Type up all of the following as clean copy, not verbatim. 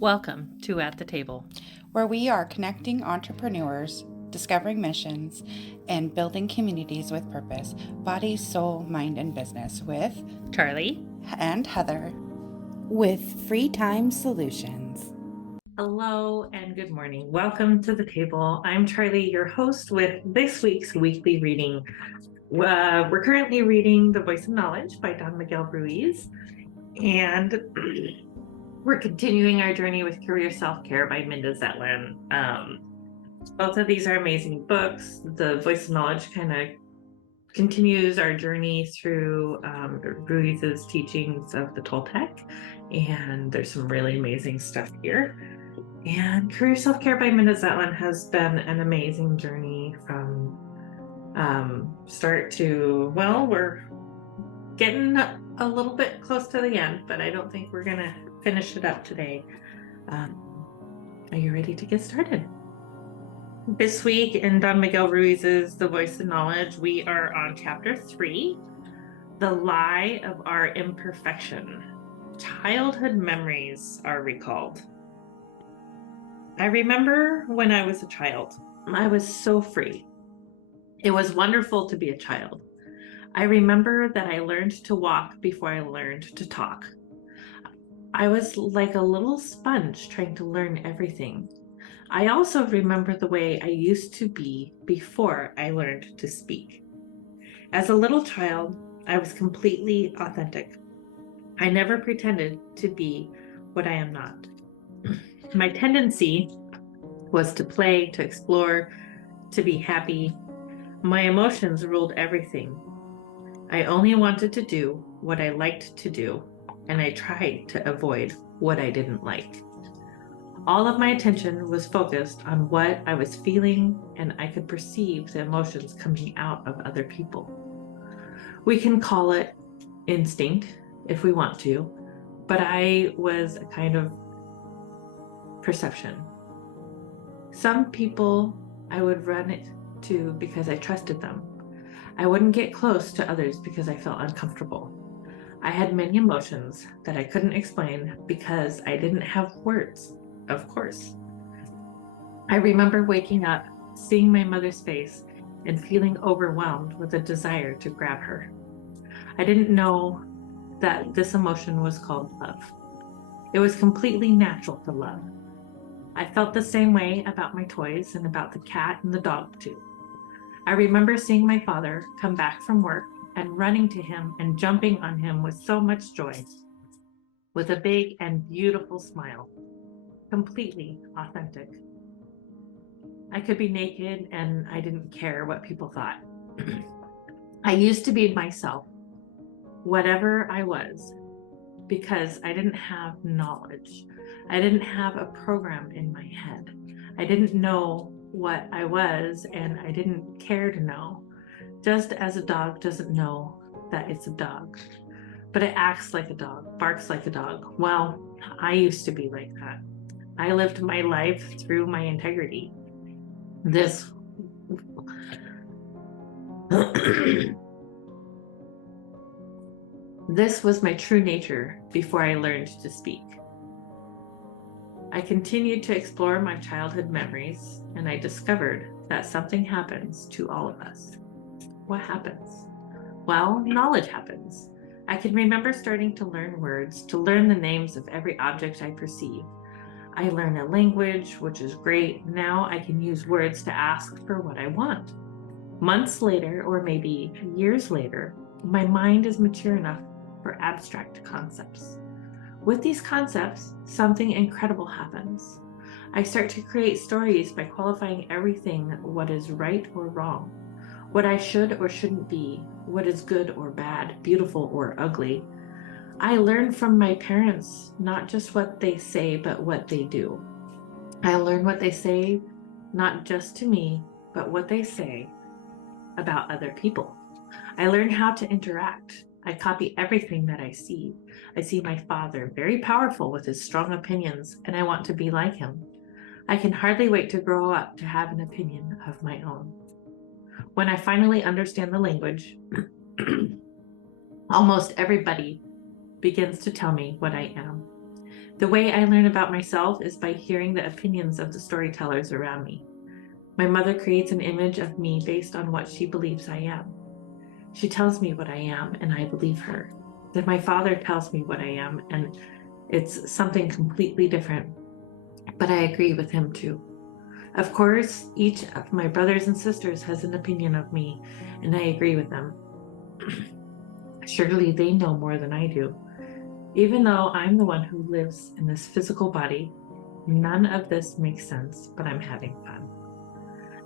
Welcome to At the Table, where we are connecting entrepreneurs, discovering missions, and building communities with purpose, body, soul, mind, and business with Charlie and Heather with Free Time Solutions. Hello and good morning. Welcome to the table. I'm Charlie, your host with this week's weekly reading. We're currently reading The Voice of Knowledge by Don Miguel Ruiz, and we're continuing our journey with Career Self-Care by Minda Zetlin. Both of these are amazing books. The Voice of Knowledge kind of continues our journey through Ruiz's teachings of the Toltec, and there's some really amazing stuff here. And Career Self-Care by Minda Zetlin has been an amazing journey from start to, well, we're getting a little bit close to the end, but I don't think we're going to finish it up today. Are you ready to get started? This week in Don Miguel Ruiz's The Voice of Knowledge, we are on chapter 3, The Lie of Our Imperfection. Childhood memories are recalled. I remember when I was a child, I was so free. It was wonderful to be a child. I remember that I learned to walk before I learned to talk. I was like a little sponge trying to learn everything. I also remember the way I used to be before I learned to speak. As a little child, I was completely authentic. I never pretended to be what I am not. My tendency was to play, to explore, to be happy. My emotions ruled everything. I only wanted to do what I liked to do, and I tried to avoid what I didn't like. All of my attention was focused on what I was feeling, and I could perceive the emotions coming out of other people. We can call it instinct if we want to, but I was a kind of perception. Some people I would run it to because I trusted them. I wouldn't get close to others because I felt uncomfortable. I had many emotions that I couldn't explain because I didn't have words, of course. I remember waking up, seeing my mother's face, and feeling overwhelmed with a desire to grab her. I didn't know that this emotion was called love. It was completely natural to love. I felt the same way about my toys and about the cat and the dog too. I remember seeing my father come back from work and running to him and jumping on him with so much joy, with a big and beautiful smile, completely authentic. I could be naked and I didn't care what people thought. I used to be myself, whatever I was, because I didn't have knowledge. I didn't have a program in my head. I didn't know what I was, and I didn't care to know. Just as a dog doesn't know that it's a dog, but it acts like a dog, barks like a dog. Well, I used to be like that. I lived my life through my integrity. This This was my true nature before I learned to speak. I continued to explore my childhood memories, and I discovered that something happens to all of us. What happens? Well, knowledge happens. I can remember starting to learn words, to learn the names of every object I perceive. I learn a language, which is great. Now I can use words to ask for what I want. Months later, or maybe years later, my mind is mature enough for abstract concepts. With these concepts, something incredible happens. I start to create stories by qualifying everything, what is right or wrong, what I should or shouldn't be, what is good or bad, beautiful or ugly. I learn from my parents, not just what they say, but what they do. I learn what they say, not just to me, but what they say about other people. I learn how to interact. I copy everything that I see. I see my father, very powerful with his strong opinions, and I want to be like him. I can hardly wait to grow up to have an opinion of my own. When I finally understand the language, almost everybody begins to tell me what I am. The way I learn about myself is by hearing the opinions of the storytellers around me. My mother creates an image of me based on what she believes I am. She tells me what I am, and I believe her. Then my father tells me what I am, and it's something completely different, but I agree with him too. Of course, each of my brothers and sisters has an opinion of me, and I agree with them. Surely they know more than I do. Even though I'm the one who lives in this physical body, none of this makes sense, but I'm having fun.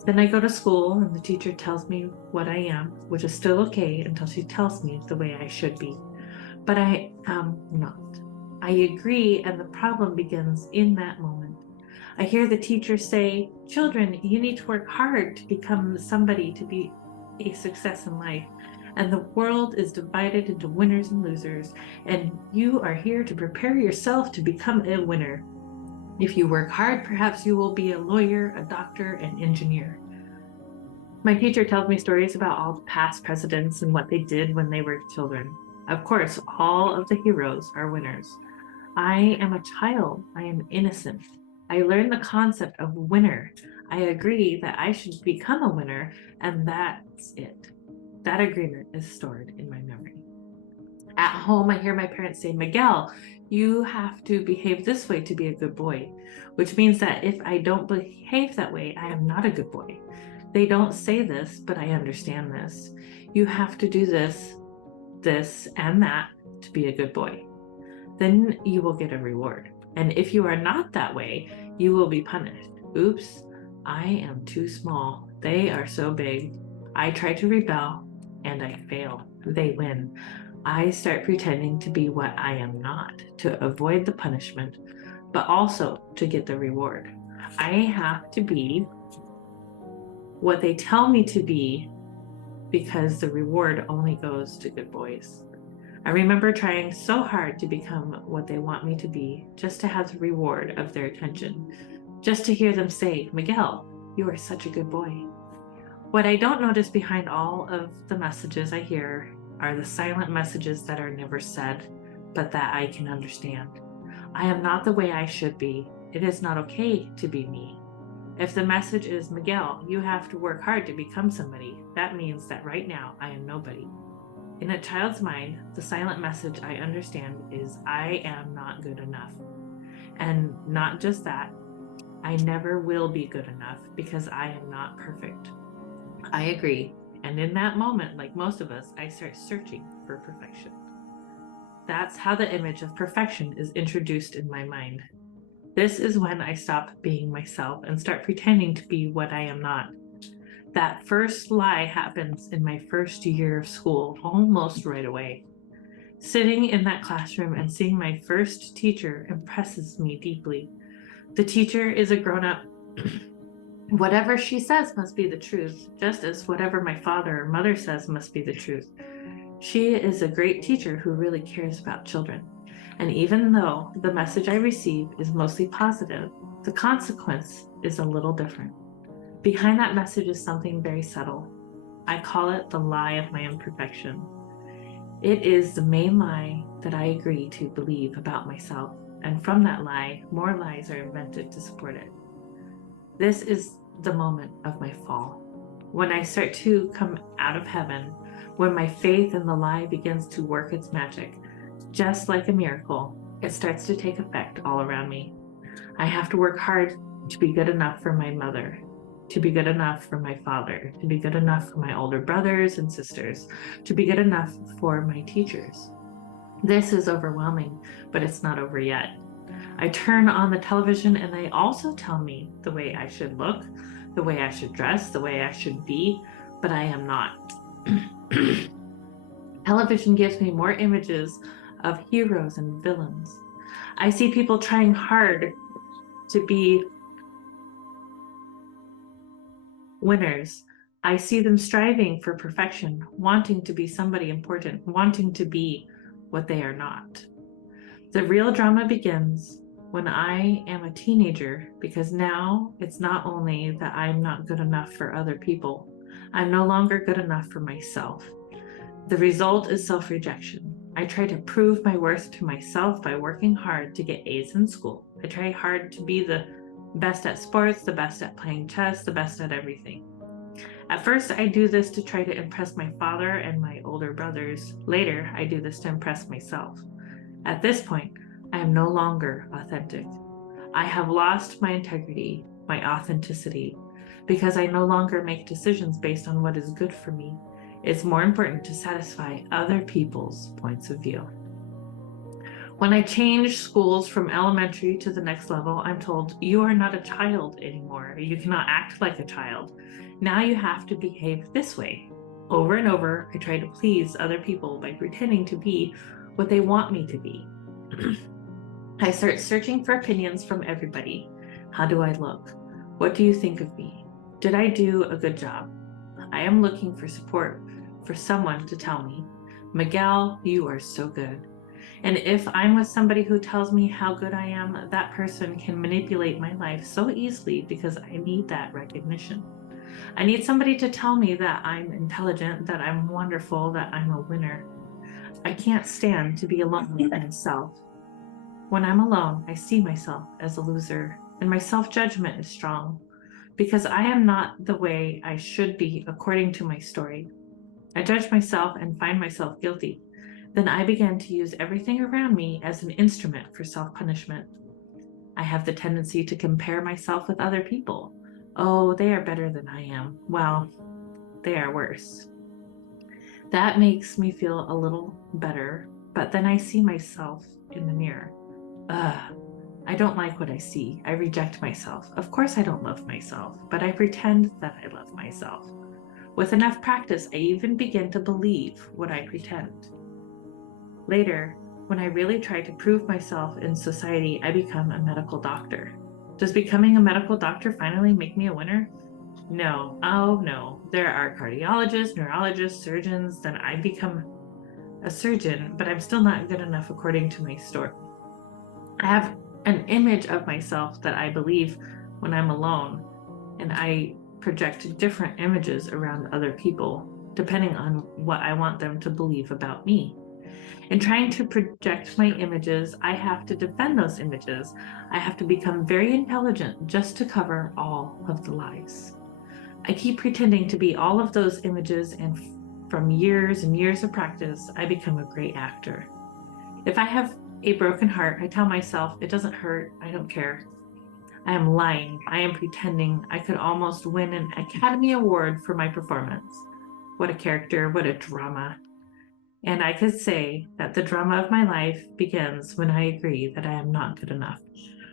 Then I go to school and the teacher tells me what I am, which is still okay until she tells me the way I should be. But I am not. I agree, and the problem begins in that moment. I hear the teacher say, "Children, you need to work hard to become somebody, to be a success in life. And the world is divided into winners and losers, and you are here to prepare yourself to become a winner. If you work hard, perhaps you will be a lawyer, a doctor, an engineer." My teacher tells me stories about all the past presidents and what they did when they were children. Of course, all of the heroes are winners. I am a child. I am innocent. I learned the concept of winner. I agree that I should become a winner, and that's it. That agreement is stored in my memory. At home, I hear my parents say, "Miguel, you have to behave this way to be a good boy," which means that if I don't behave that way, I am not a good boy. They don't say this, but I understand this. You have to do this, this, and that to be a good boy. Then you will get a reward. And if you are not that way, you will be punished. Oops, I am too small. They are so big. I try to rebel and I fail. They win. I start pretending to be what I am not, to avoid the punishment, but also to get the reward. I have to be what they tell me to be because the reward only goes to good boys. I remember trying so hard to become what they want me to be, just to have the reward of their attention, just to hear them say, "Miguel, you are such a good boy." What I don't notice behind all of the messages I hear are the silent messages that are never said, but that I can understand. I am not the way I should be. It is not okay to be me. If the message is, "Miguel, you have to work hard to become somebody," that means that right now I am nobody. In a child's mind, the silent message I understand is I am not good enough. And not just that, I never will be good enough because I am not perfect. I agree. And in that moment, like most of us, I start searching for perfection. That's how the image of perfection is introduced in my mind. This is when I stop being myself and start pretending to be what I am not. That first lie happens in my first year of school, almost right away. Sitting in that classroom and seeing my first teacher impresses me deeply. The teacher is a grown-up. Whatever she says must be the truth, just as whatever my father or mother says must be the truth. She is a great teacher who really cares about children. And even though the message I receive is mostly positive, the consequence is a little different. Behind that message is something very subtle. I call it the lie of my imperfection. It is the main lie that I agree to believe about myself, and from that lie, more lies are invented to support it. This is the moment of my fall. When I start to come out of heaven, when my faith in the lie begins to work its magic, just like a miracle, it starts to take effect all around me. I have to work hard to be good enough for my mother, to be good enough for my father, to be good enough for my older brothers and sisters, to be good enough for my teachers. This is overwhelming, but it's not over yet. I turn on the television and they also tell me the way I should look, the way I should dress, the way I should be, but I am not. Television gives me more images of heroes and villains. I see people trying hard to be winners. I see them striving for perfection, wanting to be somebody important, wanting to be what they are not. The real drama begins when I am a teenager, because now it's not only that I'm not good enough for other people, I'm no longer good enough for myself. The result is self-rejection. I try to prove my worth to myself by working hard to get A's in school. I try hard to be the best at sports, the best at playing chess, the best at everything. At first, I do this to try to impress my father and my older brothers. Later, I do this to impress myself. At this point, I am no longer authentic. I have lost my integrity, my authenticity, because I no longer make decisions based on what is good for me. It's more important to satisfy other people's points of view. When I change schools from elementary to the next level, I'm told, you are not a child anymore. You cannot act like a child. Now you have to behave this way. Over and over, I try to please other people by pretending to be what they want me to be. I start searching for opinions from everybody. How do I look? What do you think of me? Did I do a good job? I am looking for support for someone to tell me, Miguel, you are so good. And if I'm with somebody who tells me how good I am, that person can manipulate my life so easily because I need that recognition. I need somebody to tell me that I'm intelligent, that I'm wonderful, that I'm a winner. I can't stand to be alone with myself. When I'm alone, I see myself as a loser, and my self-judgment is strong because I am not the way I should be according to my story. I judge myself and find myself guilty. Then I begin to use everything around me as an instrument for self-punishment. I have the tendency to compare myself with other people. Oh, they are better than I am. Well, they are worse. That makes me feel a little better, but then I see myself in the mirror. I don't like what I see. I reject myself. Of course I don't love myself, but I pretend that I love myself. With enough practice, I even begin to believe what I pretend. Later, when I really try to prove myself in society, I become a medical doctor. Does becoming a medical doctor finally make me a winner? No. Oh no. There are cardiologists, neurologists, surgeons. Then I become a surgeon, but I'm still not good enough according to my story. I have an image of myself that I believe when I'm alone, and I project different images around other people, depending on what I want them to believe about me. In trying to project my images, I have to defend those images. I have to become very intelligent just to cover all of the lies. I keep pretending to be all of those images, and from years and years of practice, I become a great actor. If I have a broken heart, I tell myself, it doesn't hurt, I don't care. I am lying, I am pretending. I could almost win an Academy Award for my performance. What a character, what a drama. And I could say that the drama of my life begins when I agree that I am not good enough.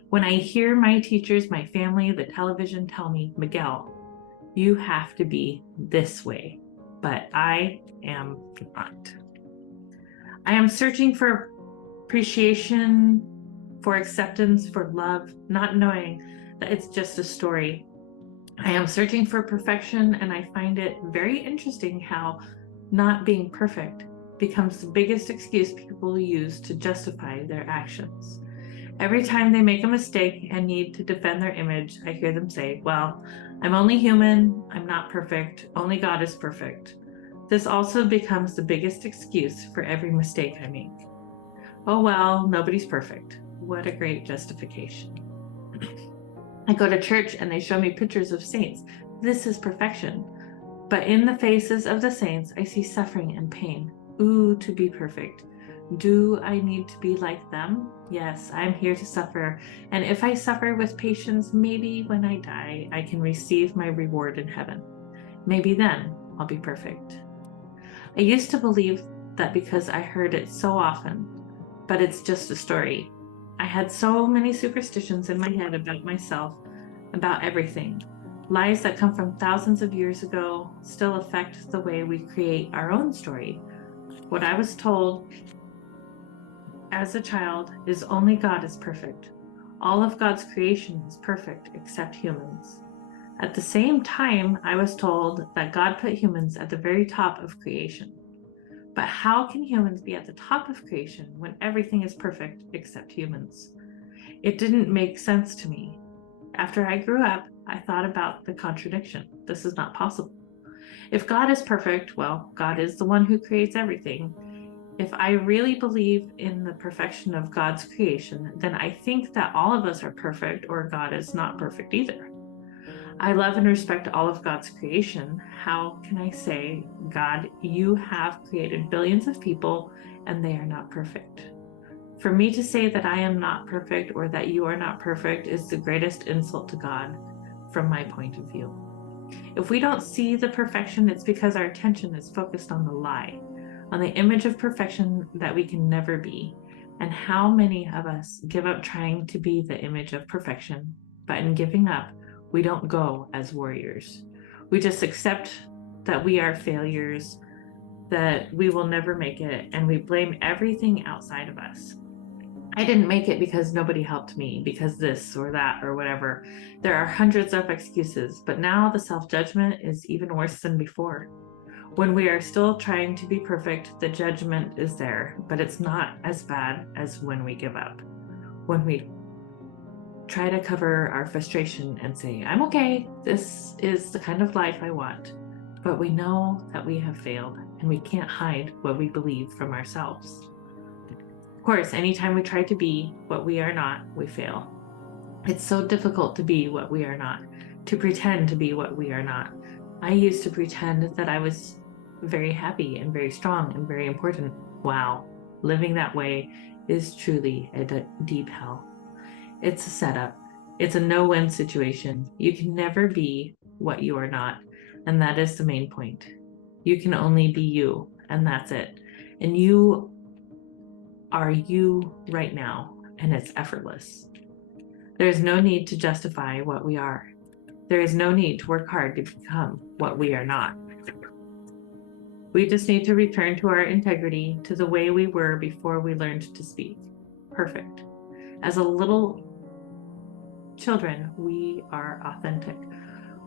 When I hear my teachers, my family, the television tell me, Miguel, you have to be this way, but I am not. I am searching for appreciation, for acceptance, for love, not knowing that it's just a story. I am searching for perfection, and I find it very interesting how not being perfect becomes the biggest excuse people use to justify their actions. Every time they make a mistake and need to defend their image, I hear them say, well, I'm only human, I'm not perfect, only God is perfect. This also becomes the biggest excuse for every mistake I make. Oh well, nobody's perfect. What a great justification. I go to church and they show me pictures of saints. This is perfection. But in the faces of the saints, I see suffering and pain. Ooh, to be perfect. Do I need to be like them? Yes, I'm here to suffer. And if I suffer with patience, maybe when I die, I can receive my reward in heaven. Maybe then I'll be perfect. I used to believe that because I heard it so often, but it's just a story. I had so many superstitions in my head about myself, about everything. Lies that come from thousands of years ago still affect the way we create our own story. What I was told as a child is only God is perfect. All of God's creation is perfect except humans. At the same time, I was told that God put humans at the very top of creation. But how can humans be at the top of creation when everything is perfect except humans? It didn't make sense to me. After I grew up, I thought about the contradiction. This is not possible. If God is perfect, well, God is the one who creates everything. If I really believe in the perfection of God's creation, then I think that all of us are perfect, or God is not perfect either. I love and respect all of God's creation. How can I say, God, you have created billions of people and they are not perfect? For me to say that I am not perfect or that you are not perfect is the greatest insult to God from my point of view. If we don't see the perfection, it's because our attention is focused on the lie, on the image of perfection that we can never be. And how many of us give up trying to be the image of perfection, but in giving up, we don't go as warriors. We just accept that we are failures, that we will never make it, and we blame everything outside of us. I didn't make it because nobody helped me, because this or that or whatever. There are hundreds of excuses, but now the self-judgment is even worse than before. When we are still trying to be perfect, the judgment is there, but it's not as bad as when we give up. When we try to cover our frustration and say, I'm okay, this is the kind of life I want. But we know that we have failed and we can't hide what we believe from ourselves. Of course, anytime we try to be what we are not, we fail. It's so difficult to be what we are not, to pretend to be what we are not. I used to pretend that I was very happy and very strong and very important. Wow, living that way is truly a deep hell. It's a setup. It's a no-win situation. You can never be what you are not, and that is the main point. You can only be you, and that's it. And you are you right now, and it's effortless. There is no need to justify what we are. There is no need to work hard to become what we are not. We just need to return to our integrity, to the way we were before we learned to speak. Perfect. As a little children, we are authentic.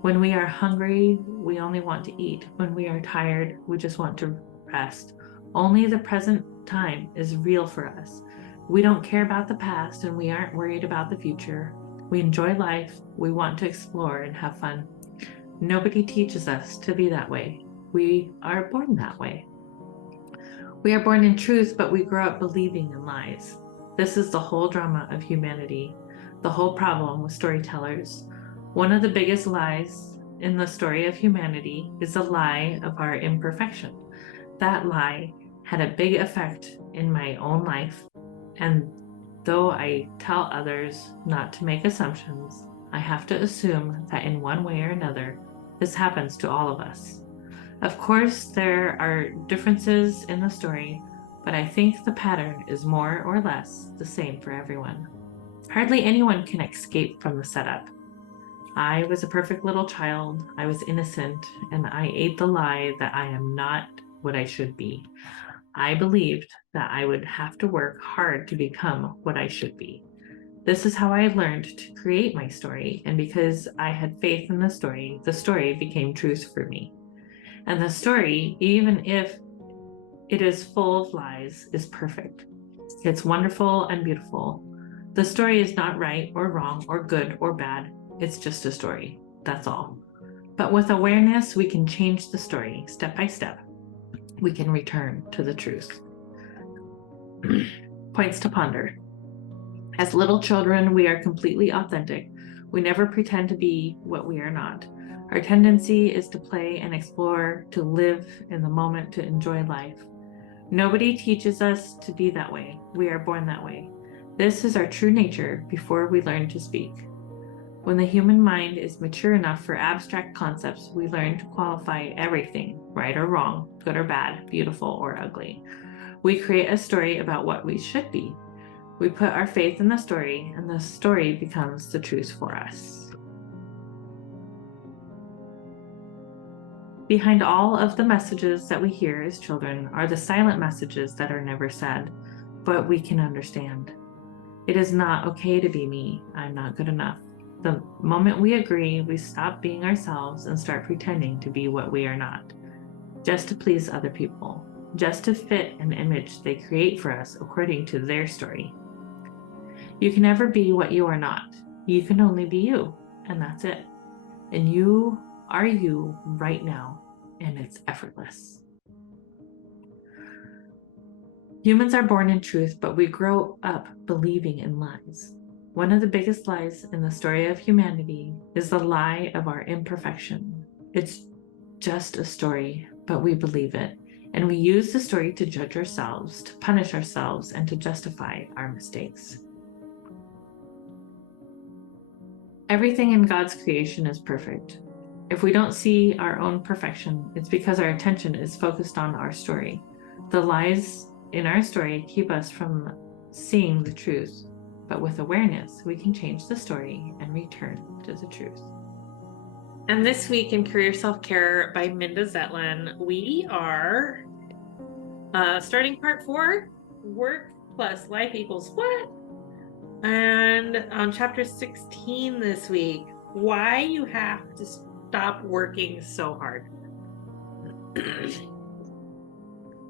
When we are hungry, we only want to eat. When we are tired, we just want to rest. Only the present time is real for us. We don't care about the past and we aren't worried about the future. We enjoy life. We want to explore and have fun. Nobody teaches us to be that way. We are born that way. We are born in truth, but we grow up believing in lies. This is the whole drama of humanity, the whole problem with storytellers. One of the biggest lies in the story of humanity is the lie of our imperfection. That lie had a big effect in my own life, and though I tell others not to make assumptions, I have to assume that in one way or another, this happens to all of us. Of course, there are differences in the story, but I think the pattern is more or less the same for everyone. Hardly anyone can escape from the setup. I was a perfect little child, I was innocent, and I ate the lie that I am not what I should be. I believed that I would have to work hard to become what I should be. This is how I learned to create my story, and because I had faith in the story became truth for me. And the story, even if it is full of lies, is perfect. It's wonderful and beautiful. The story is not right or wrong or good or bad. It's just a story. That's all. But with awareness, we can change the story step by step. We can return to the truth. Points to ponder. As little children, we are completely authentic. We never pretend to be what we are not. Our tendency is to play and explore, to live in the moment, to enjoy life. Nobody teaches us to be that way. We are born that way. This is our true nature before we learn to speak. When the human mind is mature enough for abstract concepts, we learn to qualify everything, right or wrong, good or bad, beautiful or ugly. We create a story about what we should be. We put our faith in the story, and the story becomes the truth for us. Behind all of the messages that we hear as children are the silent messages that are never said, but we can understand. It is not okay to be me. I'm not good enough. The moment we agree, we stop being ourselves and start pretending to be what we are not, just to please other people, just to fit an image they create for us according to their story. You can never be what you are not. You can only be you, and that's it. And you are you right now, and it's effortless. Humans are born in truth, but we grow up believing in lies. One of the biggest lies in the story of humanity is the lie of our imperfection. It's just a story, but we believe it. And we use the story to judge ourselves, to punish ourselves, and to justify our mistakes. Everything in God's creation is perfect. If we don't see our own perfection, it's because our attention is focused on our story. The lies in our story keep us from seeing the truth, but with awareness, we can change the story and return to the truth. And this week in Career Self-Care by Minda Zetland, we are starting part 4, work plus life equals what? And on chapter 16 this week, why you have to stop working so hard.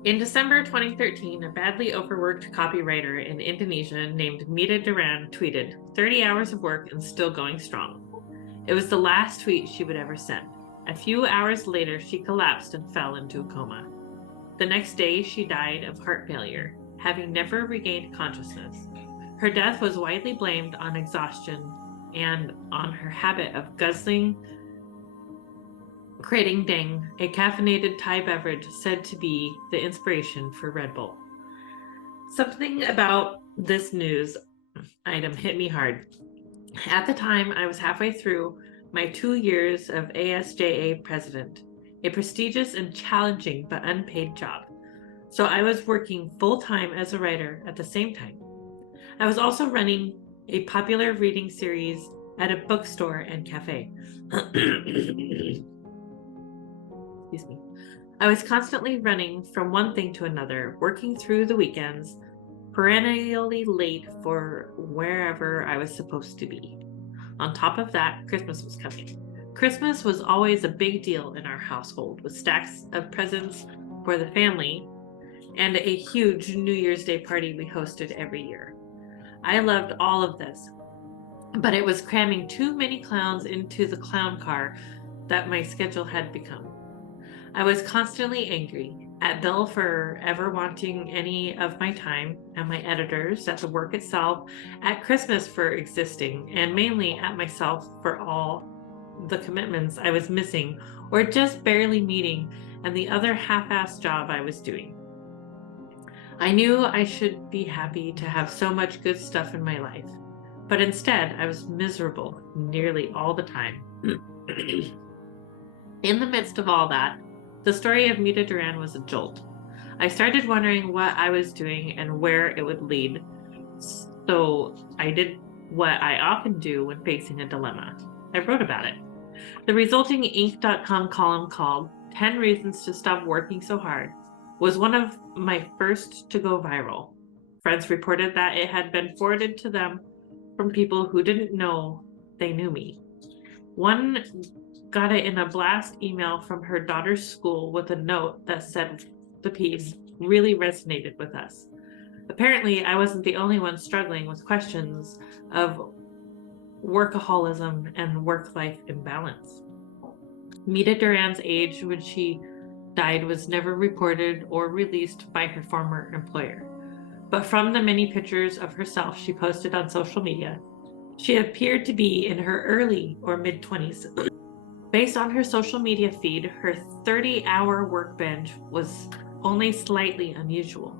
In December 2013, a badly overworked copywriter in Indonesia named Mita Duran tweeted, 30 hours of work and still going strong. It was the last tweet she would ever send. A few hours later, she collapsed and fell into a coma. The next day, she died of heart failure, having never regained consciousness. Her death was widely blamed on exhaustion and on her habit of guzzling Krating Ding, a caffeinated Thai beverage said to be the inspiration for Red Bull. Something about this news item hit me hard. At the time, I was halfway through my 2 years of ASJA president, a prestigious and challenging but unpaid job. So I was working full-time as a writer at the same time. I was also running a popular reading series at a bookstore and cafe. Excuse me. I was constantly running from one thing to another, working through the weekends, perennially late for wherever I was supposed to be. On top of that, Christmas was coming. Christmas was always a big deal in our household, with stacks of presents for the family and a huge New Year's Day party we hosted every year. I loved all of this, but it was cramming too many clowns into the clown car that my schedule had become. I was constantly angry at Bill for ever wanting any of my time, at my editors, at the work itself, at Christmas for existing, and mainly at myself for all the commitments I was missing or just barely meeting and the other half-assed job I was doing. I knew I should be happy to have so much good stuff in my life, but instead I was miserable nearly all the time. In the midst of all that, the story of Mita Duran was a jolt. I started wondering what I was doing and where it would lead. So I did what I often do when facing a dilemma. I wrote about it. The resulting Inc.com column called 10 Reasons to Stop Working So Hard was one of my first to go viral. Friends reported that it had been forwarded to them from people who didn't know they knew me. One got it in a blast email from her daughter's school with a note that said the piece really resonated with us. Apparently, I wasn't the only one struggling with questions of workaholism and work-life imbalance. Mita Duran's age when she died was never reported or released by her former employer. But from the many pictures of herself she posted on social media, she appeared to be in her early or mid-20s. Based on her social media feed, her 30-hour work binge was only slightly unusual.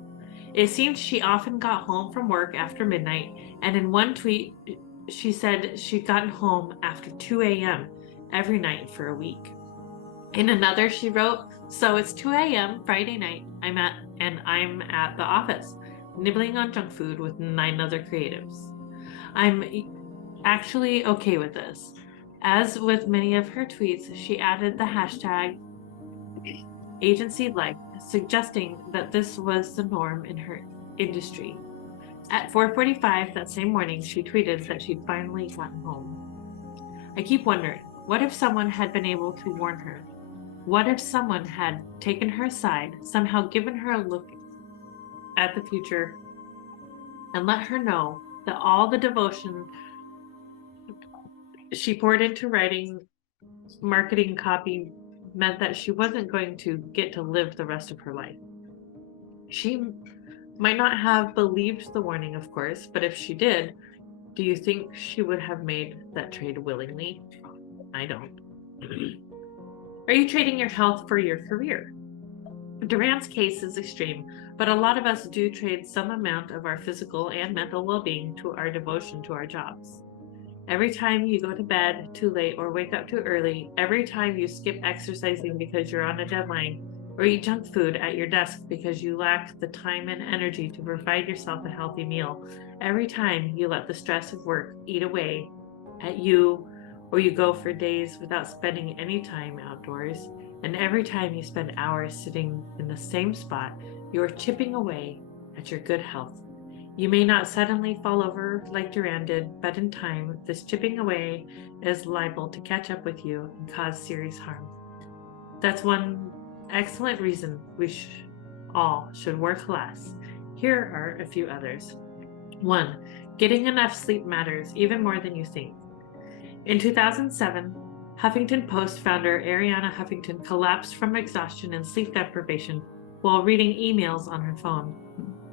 It seemed she often got home from work after midnight, and in one tweet, she said she'd gotten home after 2 a.m. every night for a week. In another, she wrote, "So it's 2 a.m. Friday night, I'm at the office, nibbling on junk food with 9 other creatives. I'm actually okay with this." As with many of her tweets, she added the hashtag agency-like, suggesting that this was the norm in her industry. At 4:45 that same morning, she tweeted that she'd finally gotten home. I keep wondering, what if someone had been able to warn her? What if someone had taken her aside, somehow given her a look at the future, and let her know that all the devotion she poured into writing marketing copy meant that she wasn't going to get to live the rest of her life. She Might not have believed the warning, of course, but if she did, do you think she would have made that trade willingly? I don't. Are you trading your health for your career? Durant's case is extreme, but a lot of us do trade some amount of our physical and mental well-being to our devotion to our jobs. Every time you go to bed too late or wake up too early, every time you skip exercising because you're on a deadline, or eat junk food at your desk because you lack the time and energy to provide yourself a healthy meal, every time you let the stress of work eat away at you, or you go for days without spending any time outdoors, and every time you spend hours sitting in the same spot, you are chipping away at your good health. You may not suddenly fall over like Duran did, but in time, this chipping away is liable to catch up with you and cause serious harm. That's one excellent reason we all should work less. Here are a few others. 1. Getting enough sleep matters even more than you think. In 2007, Huffington Post founder Arianna Huffington collapsed from exhaustion and sleep deprivation while reading emails on her phone.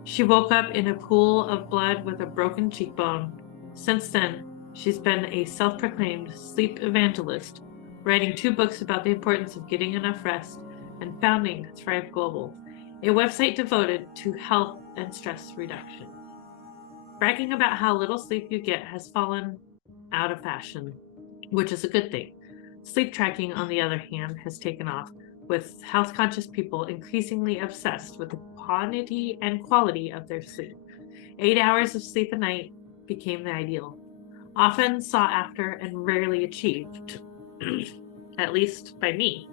She woke up in a pool of blood with a broken cheekbone. Since then, she's been a self-proclaimed sleep evangelist, writing 2 books about the importance of getting enough rest and founding Thrive Global, a website devoted to health and stress reduction. Bragging about how little sleep you get has fallen out of fashion, which is a good thing. Sleep tracking, on the other hand, has taken off, with health-conscious people increasingly obsessed with the quantity and quality of their sleep. 8 hours of sleep a night became the ideal, often sought after and rarely achieved, at least by me.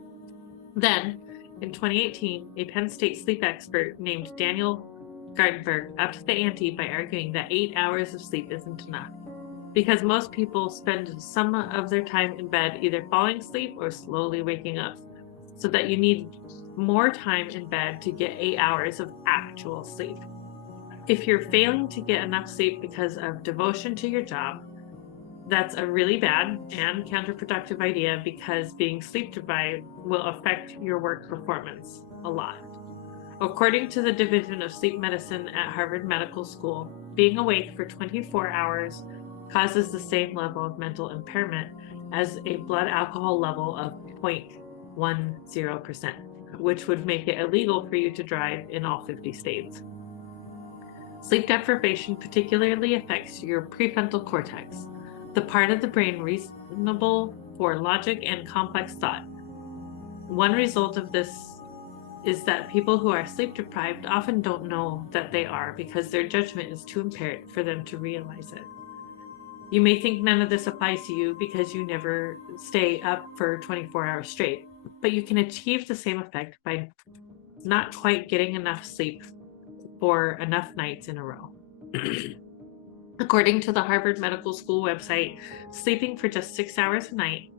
Then, in 2018, a Penn State sleep expert named Daniel Gartenberg upped the ante by arguing that 8 hours of sleep isn't enough, because most people spend some of their time in bed either falling asleep or slowly waking up, so that you need more time in bed to get 8 hours of actual sleep. If you're failing to get enough sleep because of devotion to your job, that's a really bad and counterproductive idea, because being sleep deprived will affect your work performance a lot. According to the Division of Sleep Medicine at Harvard Medical School, being awake for 24 hours causes the same level of mental impairment as a blood alcohol level of 0.10%, which would make it illegal for you to drive in all 50 states. Sleep deprivation particularly affects your prefrontal cortex, the part of the brain reasonable for logic and complex thought. One result of this is that people who are sleep deprived often don't know that they are, because their judgment is too impaired for them to realize it. You may think none of this applies to you because you never stay up for 24 hours straight, but you can achieve the same effect by not quite getting enough sleep for enough nights in a row. According to the Harvard Medical School website, sleeping for just 6 hours a night,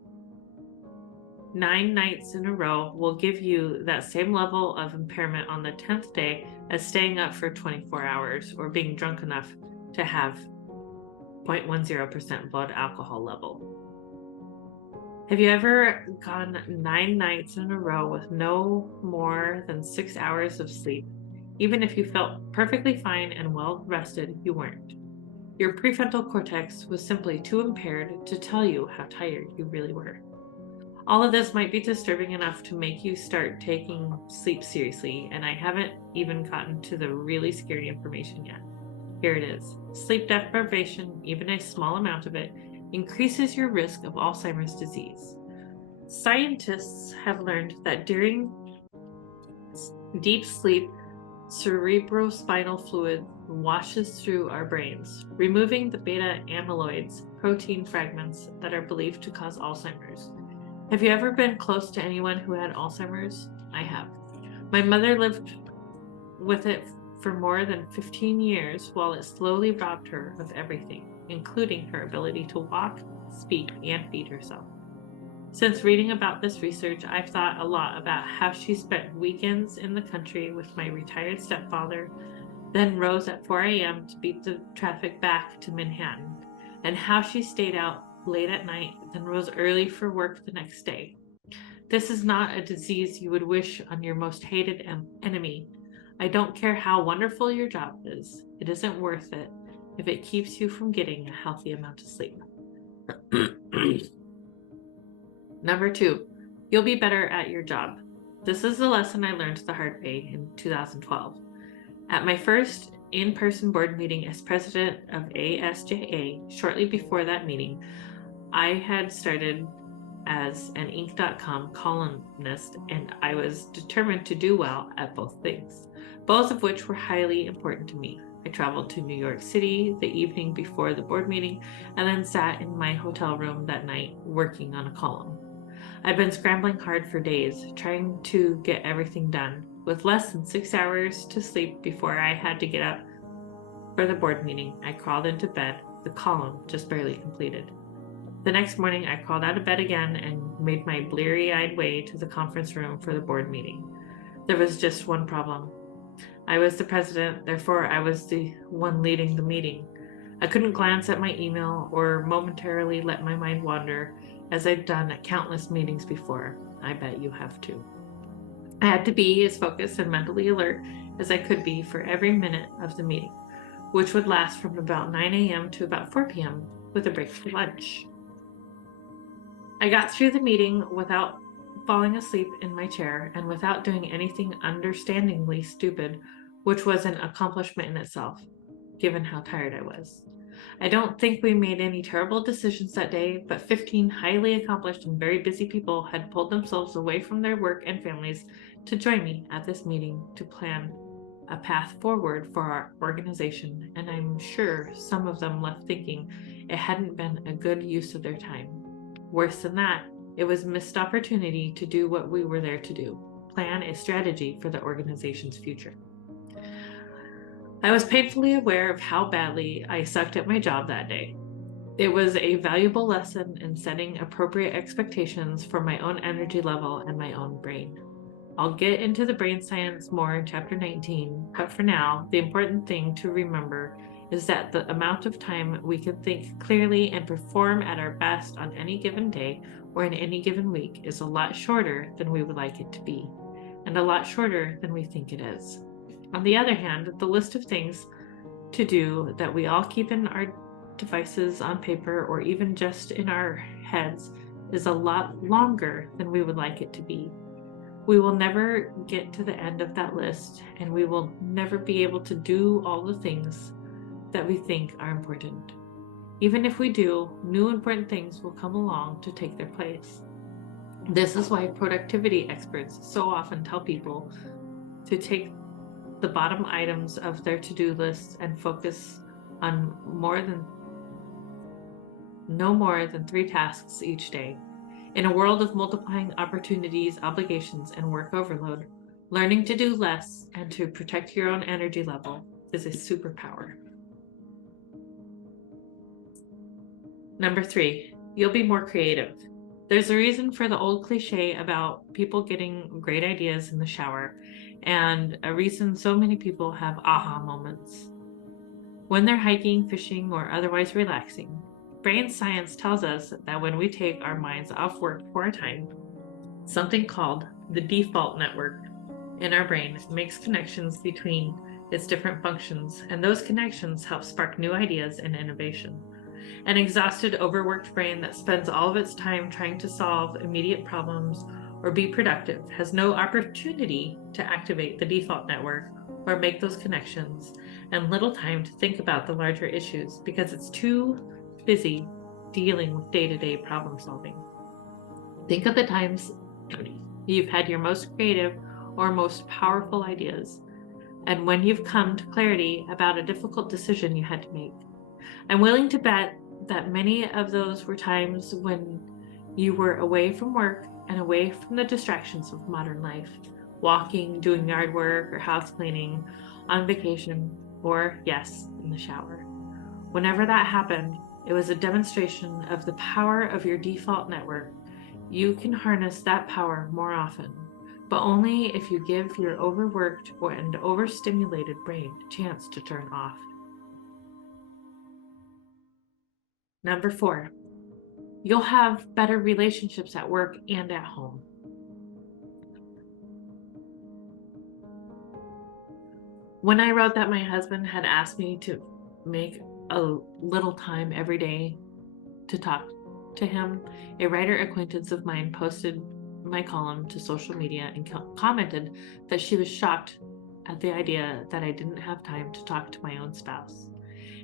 9 nights in a row, will give you that same level of impairment on the 10th day as staying up for 24 hours or being drunk enough to have 0.10% blood alcohol level. Have you ever gone 9 nights in a row with no more than 6 hours of sleep? Even if you felt perfectly fine and well rested, you weren't. Your prefrontal cortex was simply too impaired to tell you how tired you really were. All of this might be disturbing enough to make you start taking sleep seriously, and I haven't even gotten to the really scary information yet. Here it is. Sleep deprivation, even a small amount of it, increases your risk of Alzheimer's disease. Scientists have learned that during deep sleep, cerebrospinal fluid washes through our brains, removing the beta amyloids protein fragments that are believed to cause Alzheimer's. Have you ever been close to anyone who had Alzheimer's? I have. My mother lived with it for more than 15 years, while it slowly robbed her of everything, including her ability to walk, speak, and feed herself. Since reading about this research, I've thought a lot about how she spent weekends in the country with my retired stepfather, then rose at 4 a.m. to beat the traffic back to Manhattan, and how she stayed out late at night, then rose early for work the next day. This is not a disease you would wish on your most hated enemy, I don't care how wonderful your job is. It isn't worth it if it keeps you from getting a healthy amount of sleep. Number 2, you'll be better at your job. This is the lesson I learned the hard way in 2012. At my first in-person board meeting as president of ASJA, shortly before that meeting, I had started as an Inc.com columnist, and I was determined to do well at both things, both of which were highly important to me. I traveled to New York City the evening before the board meeting and then sat in my hotel room that night working on a column. I'd been scrambling hard for days, trying to get everything done, with less than 6 hours to sleep before I had to get up for the board meeting. I crawled into bed, the column just barely completed. The next morning, I crawled out of bed again and made my bleary-eyed way to the conference room for the board meeting. There was just one problem. I was the president, therefore I was the one leading the meeting. I couldn't glance at my email or momentarily let my mind wander, as I'd done at countless meetings before. I bet you have too. I had to be as focused and mentally alert as I could be for every minute of the meeting, which would last from about 9 a.m. to about 4 p.m. with a break for lunch. I got through the meeting without falling asleep in my chair and without doing anything understandingly stupid, which was an accomplishment in itself, given how tired I was. I don't think we made any terrible decisions that day, but 15 highly accomplished and very busy people had pulled themselves away from their work and families to join me at this meeting to plan a path forward for our organization, and I'm sure some of them left thinking it hadn't been a good use of their time. Worse than that, it was a missed opportunity to do what we were there to do, plan a strategy for the organization's future. I was painfully aware of how badly I sucked at my job that day. It was a valuable lesson in setting appropriate expectations for my own energy level and my own brain. I'll get into the brain science more in chapter 19, but for now, the important thing to remember is that the amount of time we can think clearly and perform at our best on any given day or in any given week is a lot shorter than we would like it to be, and a lot shorter than we think it is. On the other hand, the list of things to do that we all keep in our devices on paper or even just in our heads is a lot longer than we would like it to be. We will never get to the end of that list, and we will never be able to do all the things that we think are important. Even if we do, new important things will come along to take their place. This is why productivity experts so often tell people to take the bottom items of their to-do lists and focus on no more than 3 tasks each day. In a world of multiplying opportunities, obligations, and work overload, learning to do less and to protect your own energy level is a superpower. Number 3, you'll be more creative. There's a reason for the old cliche about people getting great ideas in the shower, and a reason so many people have aha moments. When they're hiking, fishing, or otherwise relaxing, brain science tells us that when we take our minds off work for a time, something called the default network in our brain makes connections between its different functions, and those connections help spark new ideas and innovation. An exhausted, overworked brain that spends all of its time trying to solve immediate problems or be productive has no opportunity to activate the default network or make those connections, and little time to think about the larger issues because it's too busy dealing with day-to-day problem solving. Think of the times you've had your most creative or most powerful ideas, and when you've come to clarity about a difficult decision you had to make. I'm willing to bet that many of those were times when you were away from work and away from the distractions of modern life, walking, doing yard work or house cleaning, on vacation, or yes, in the shower. Whenever that happened, it was a demonstration of the power of your default network. You can harness that power more often, but only if you give your overworked and overstimulated brain a chance to turn off. Number 4, you'll have better relationships at work and at home. When I wrote that my husband had asked me to make a little time every day to talk to him, a writer acquaintance of mine posted my column to social media and commented that she was shocked at the idea that I didn't have time to talk to my own spouse.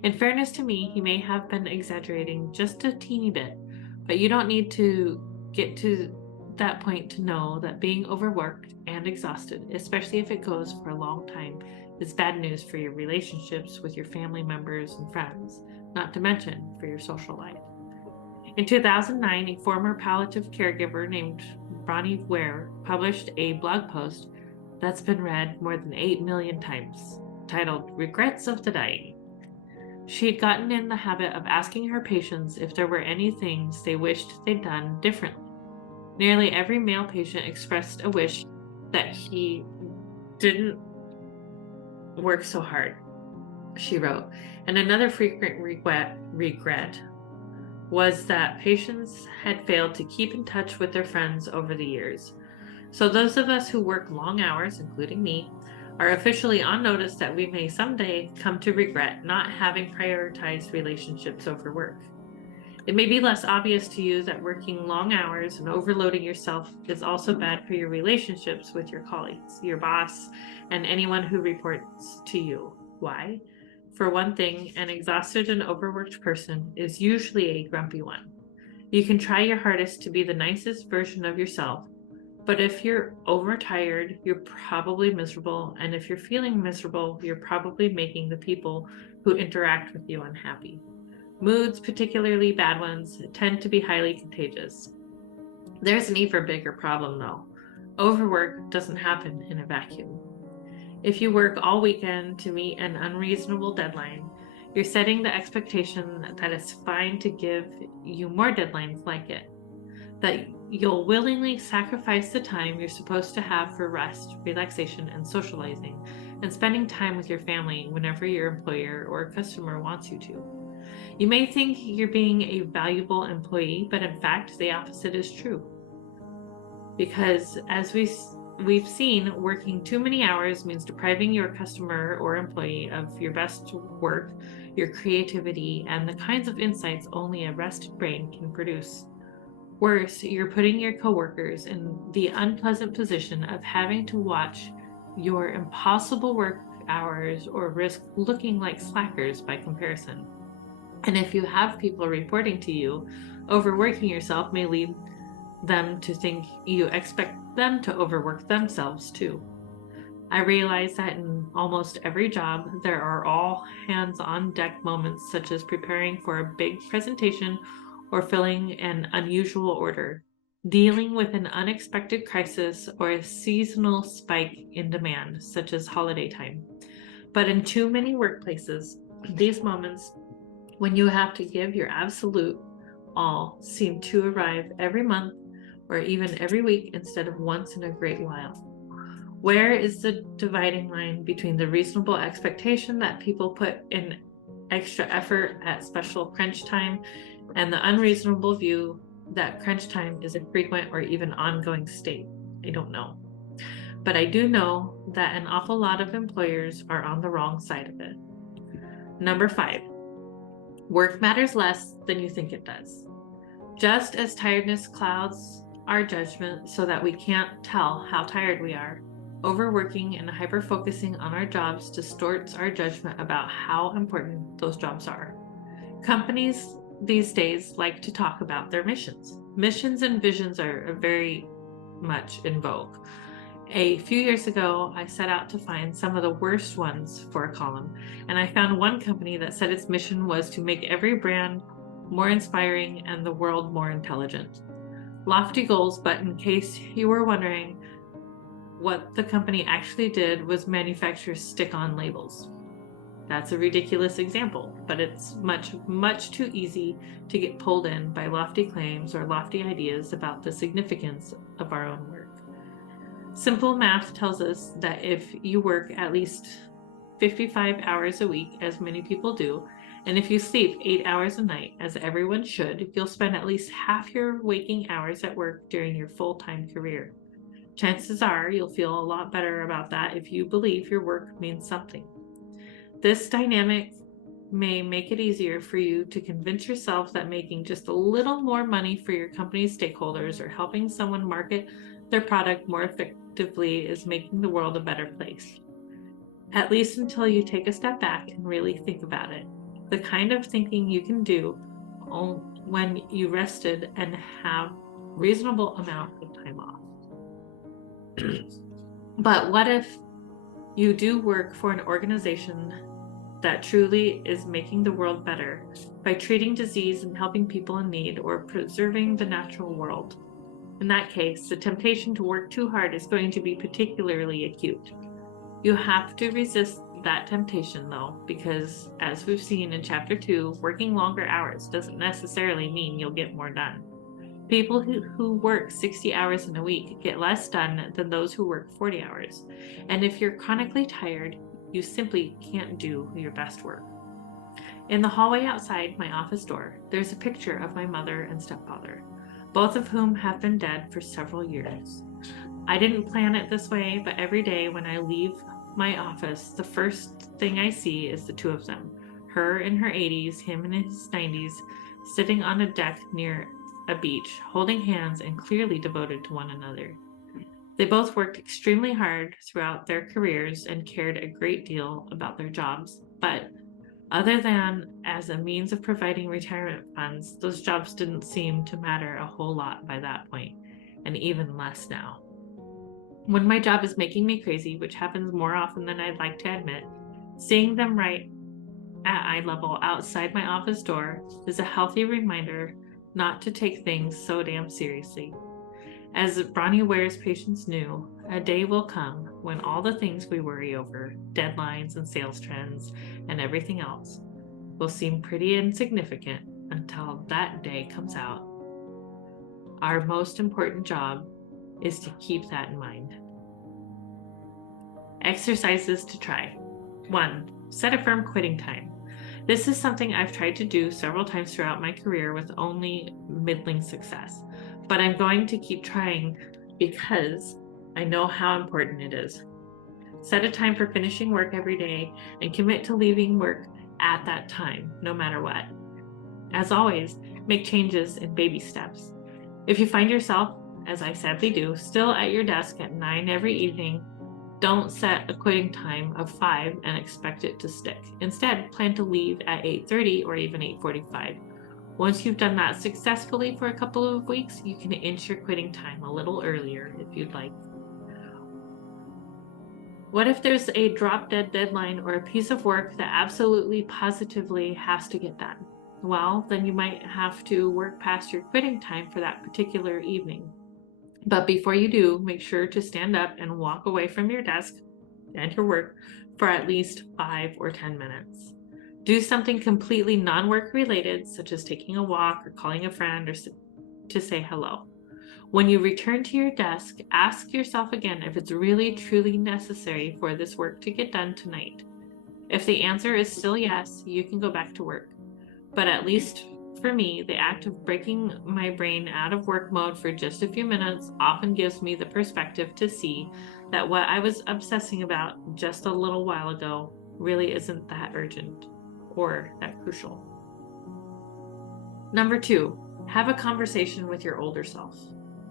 In fairness to me, he may have been exaggerating just a teeny bit, but you don't need to get to that point to know that being overworked and exhausted, especially if it goes for a long time, is bad news for your relationships with your family members and friends, not to mention for your social life. In 2009, a former palliative caregiver named Bronnie Ware published a blog post that's been read more than 8 million times, titled Regrets of the Dying. She had gotten in the habit of asking her patients if there were any things they wished they'd done differently. Nearly every male patient expressed a wish that he didn't work so hard, she wrote. And another frequent regret was that patients had failed to keep in touch with their friends over the years. So those of us who work long hours, including me, are officially on notice that we may someday come to regret not having prioritized relationships over work. It may be less obvious to you that working long hours and overloading yourself is also bad for your relationships with your colleagues, your boss, and anyone who reports to you. Why? For one thing, an exhausted and overworked person is usually a grumpy one. You can try your hardest to be the nicest version of yourself, but if you're overtired, you're probably miserable. And if you're feeling miserable, you're probably making the people who interact with you unhappy. Moods, particularly bad ones, tend to be highly contagious. There's an even bigger problem, though. Overwork doesn't happen in a vacuum. If you work all weekend to meet an unreasonable deadline, you're setting the expectation that it's fine to give you more deadlines like it, that you'll willingly sacrifice the time you're supposed to have for rest, relaxation, and socializing, and spending time with your family whenever your employer or customer wants you to. You may think you're being a valuable employee, but in fact, the opposite is true. Because as we've seen, working too many hours means depriving your customer or employee of your best work, your creativity, and the kinds of insights only a rested brain can produce. Worse, you're putting your coworkers in the unpleasant position of having to watch your impossible work hours or risk looking like slackers by comparison. And if you have people reporting to you, overworking yourself may lead them to think you expect them to overwork themselves too. I realize that in almost every job, there are all hands on deck moments, such as preparing for a big presentation or filling an unusual order, dealing with an unexpected crisis, or a seasonal spike in demand, such as holiday time. But in too many workplaces, these moments when you have to give your absolute all seem to arrive every month or even every week instead of once in a great while. Where is the dividing line between the reasonable expectation that people put in extra effort at special crunch time and the unreasonable view that crunch time is a frequent or even ongoing state? I don't know. But I do know that an awful lot of employers are on the wrong side of it. Number 5, work matters less than you think it does. Just as tiredness clouds our judgment so that we can't tell how tired we are, overworking and hyper-focusing on our jobs distorts our judgment about how important those jobs are. Companies these days like to talk about their missions. Missions and visions are very much in vogue. A few years ago, I set out to find some of the worst ones for a column, and I found one company that said its mission was to make every brand more inspiring and the world more intelligent. Lofty goals, but in case you were wondering, what the company actually did was manufacture stick-on labels. That's a ridiculous example, but it's much, much too easy to get pulled in by lofty claims or lofty ideas about the significance of our own work. Simple math tells us that if you work at least 55 hours a week, as many people do, and if you sleep 8 hours a night, as everyone should, you'll spend at least half your waking hours at work during your full-time career. Chances are you'll feel a lot better about that if you believe your work means something. This dynamic may make it easier for you to convince yourself that making just a little more money for your company's stakeholders or helping someone market their product more effectively is making the world a better place. At least until you take a step back and really think about it. The kind of thinking you can do when you rested and have reasonable amount of time off. But what if you do work for an organization that truly is making the world better by treating disease and helping people in need or preserving the natural world? In that case, the temptation to work too hard is going to be particularly acute. You have to resist that temptation, though, because as we've seen in Chapter 2, working longer hours doesn't necessarily mean you'll get more done. People who work 60 hours in a week get less done than those who work 40 hours. And if you're chronically tired, you simply can't do your best work. In the hallway outside my office door, there's a picture of my mother and stepfather, both of whom have been dead for several years. I didn't plan it this way, but every day when I leave my office, the first thing I see is the two of them, her in her 80s, him in his 90s, sitting on a deck near a beach, holding hands and clearly devoted to one another. They both worked extremely hard throughout their careers and cared a great deal about their jobs, but other than as a means of providing retirement funds, those jobs didn't seem to matter a whole lot by that point, and even less now. When my job is making me crazy, which happens more often than I'd like to admit, seeing them right at eye level outside my office door is a healthy reminder not to take things so damn seriously. As Bronnie Ware's patients knew, a day will come when all the things we worry over, deadlines and sales trends and everything else, will seem pretty insignificant until that day comes out. Our most important job is to keep that in mind. Exercises to try. 1. Set a firm quitting time. This is something I've tried to do several times throughout my career with only middling success, but I'm going to keep trying because I know how important it is. Set a time for finishing work every day and commit to leaving work at that time, no matter what. As always, make changes in baby steps. If you find yourself, as I sadly do, still at your desk at 9 every evening, don't set a quitting time of 5 and expect it to stick. Instead, plan to leave at 8:30 or even 8:45. Once you've done that successfully for a couple of weeks, you can inch your quitting time a little earlier if you'd like. What if there's a drop-dead deadline or a piece of work that absolutely positively has to get done? Well, then you might have to work past your quitting time for that particular evening. But before you do, make sure to stand up and walk away from your desk and your work for at least 5 or 10 minutes. Do something completely non-work related, such as taking a walk or calling a friend or to say hello. When you return to your desk, ask yourself again if it's really truly necessary for this work to get done tonight. If the answer is still yes, you can go back to work. But at least for me, the act of breaking my brain out of work mode for just a few minutes often gives me the perspective to see that what I was obsessing about just a little while ago really isn't that urgent or that crucial. Number 2, have a conversation with your older self.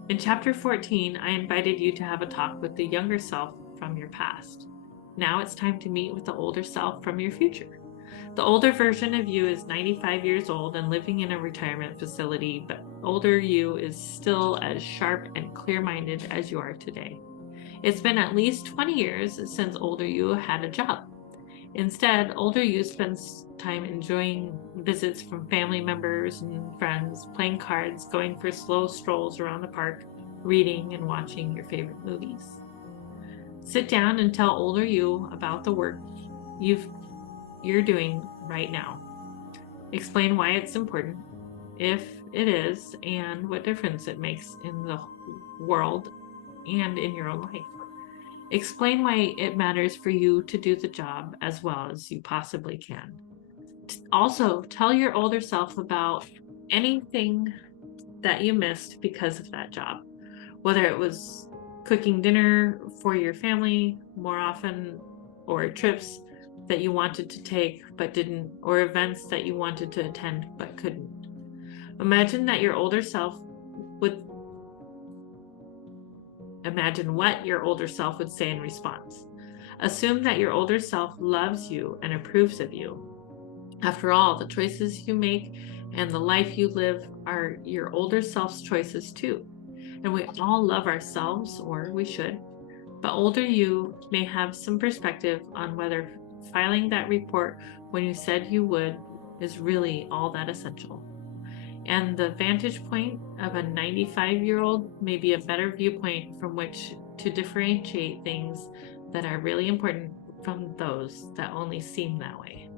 In Chapter 14, I invited you to have a talk with the younger self from your past. Now it's time to meet with the older self from your future. The older version of you is 95 years old and living in a retirement facility, but older you is still as sharp and clear-minded as you are today. It's been at least 20 years since older you had a job. Instead, older you spends time enjoying visits from family members and friends, playing cards, going for slow strolls around the park, reading and watching your favorite movies. Sit down and tell older you about the work you're doing right now. Explain why it's important, if it is, and what difference it makes in the world and in your own life. Explain why it matters for you to do the job as well as you possibly can. Also, tell your older self about anything that you missed because of that job, whether it was cooking dinner for your family more often, or trips that you wanted to take but didn't, or events that you wanted to attend but couldn't. Imagine what your older self would say in response. Assume that your older self loves you and approves of you. After all, the choices you make and the life you live are your older self's choices too. And we all love ourselves, or we should. But older you may have some perspective on whether filing that report when you said you would is really all that essential. And the vantage point of a 95-year-old may be a better viewpoint from which to differentiate things that are really important from those that only seem that way.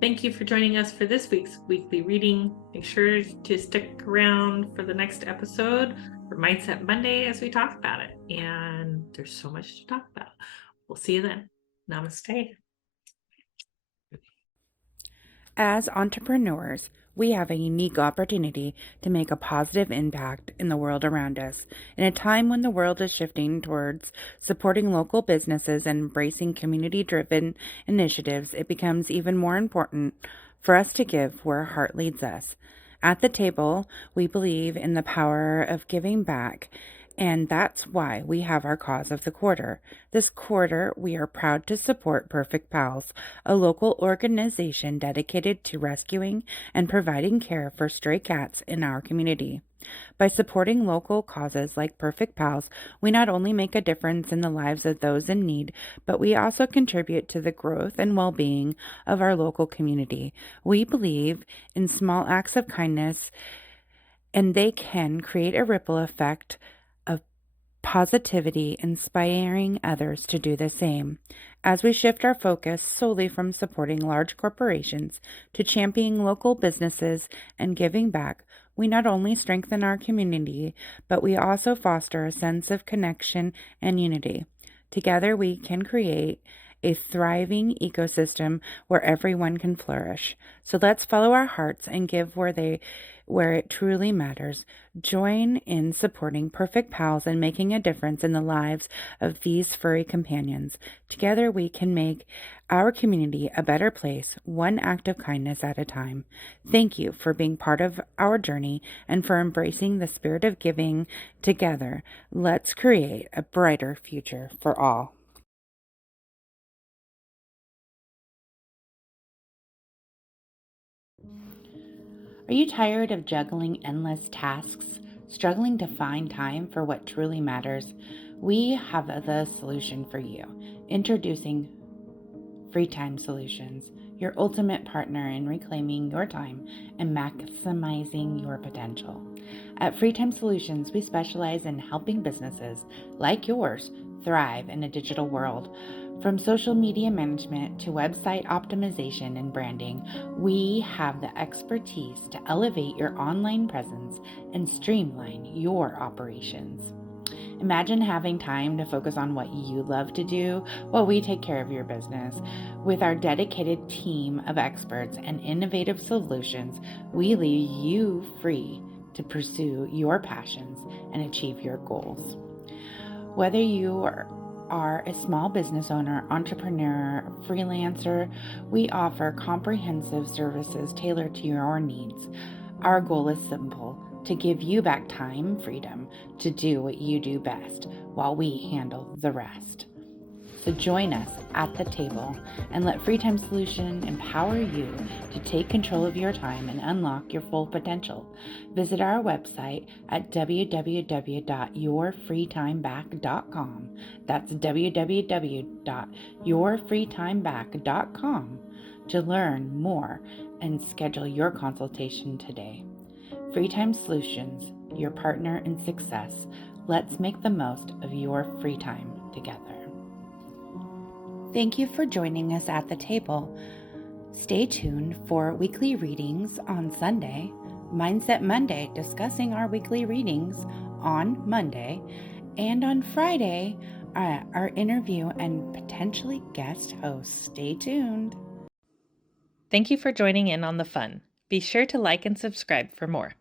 Thank you for joining us for this week's weekly reading. Make sure to stick around for the next episode for Mindset Monday as we talk about it. And there's so much to talk about. We'll see you then. Namaste. As entrepreneurs, we have a unique opportunity to make a positive impact in the world around us. In a time when the world is shifting towards supporting local businesses and embracing community-driven initiatives, it becomes even more important for us to give where our heart leads us. At the table, we believe in the power of giving back, and that's why we have our cause of the quarter. This quarter, we are proud to support Perfect Pals, a local organization dedicated to rescuing and providing care for stray cats in our community. By supporting local causes like Perfect Pals, we not only make a difference in the lives of those in need, but we also contribute to the growth and well-being of our local community. We believe in small acts of kindness, and they can create a ripple effect of positivity, inspiring others to do the same. As we shift our focus solely from supporting large corporations to championing local businesses and giving back, we not only strengthen our community, but we also foster a sense of connection and unity. Together, we can create a thriving ecosystem where everyone can flourish. So let's follow our hearts and give where it truly matters. Join in supporting Perfect Pals and making a difference in the lives of these furry companions. Together we can make our community a better place, one act of kindness at a time. Thank you for being part of our journey and for embracing the spirit of giving. Together, let's create a brighter future for all. Are you tired of juggling endless tasks, struggling to find time for what truly matters? We have the solution for you. Introducing Free Time Solutions, your ultimate partner in reclaiming your time and maximizing your potential. At Free Time Solutions, we specialize in helping businesses like yours thrive in a digital world. From social media management to website optimization and branding, we have the expertise to elevate your online presence and streamline your operations. Imagine having time to focus on what you love to do while we take care of your business. With our dedicated team of experts and innovative solutions, we leave you free to pursue your passions and achieve your goals. Whether you are a small business owner, entrepreneur, freelancer, we offer comprehensive services tailored to your needs. Our goal is simple: to give you back time, freedom to do what you do best while we handle the rest. So join us at the table and let Free Time Solution empower you to take control of your time and unlock your full potential. Visit our website at www.yourfreetimeback.com. That's www.yourfreetimeback.com to learn more and schedule your consultation today. Free Time Solutions, your partner in success. Let's make the most of your free time together. Thank you for joining us at the table. Stay tuned for weekly readings on Sunday, Mindset Monday, discussing our weekly readings on Monday, and on Friday, our interview and potentially guest host. Stay tuned. Thank you for joining in on the fun. Be sure to like and subscribe for more.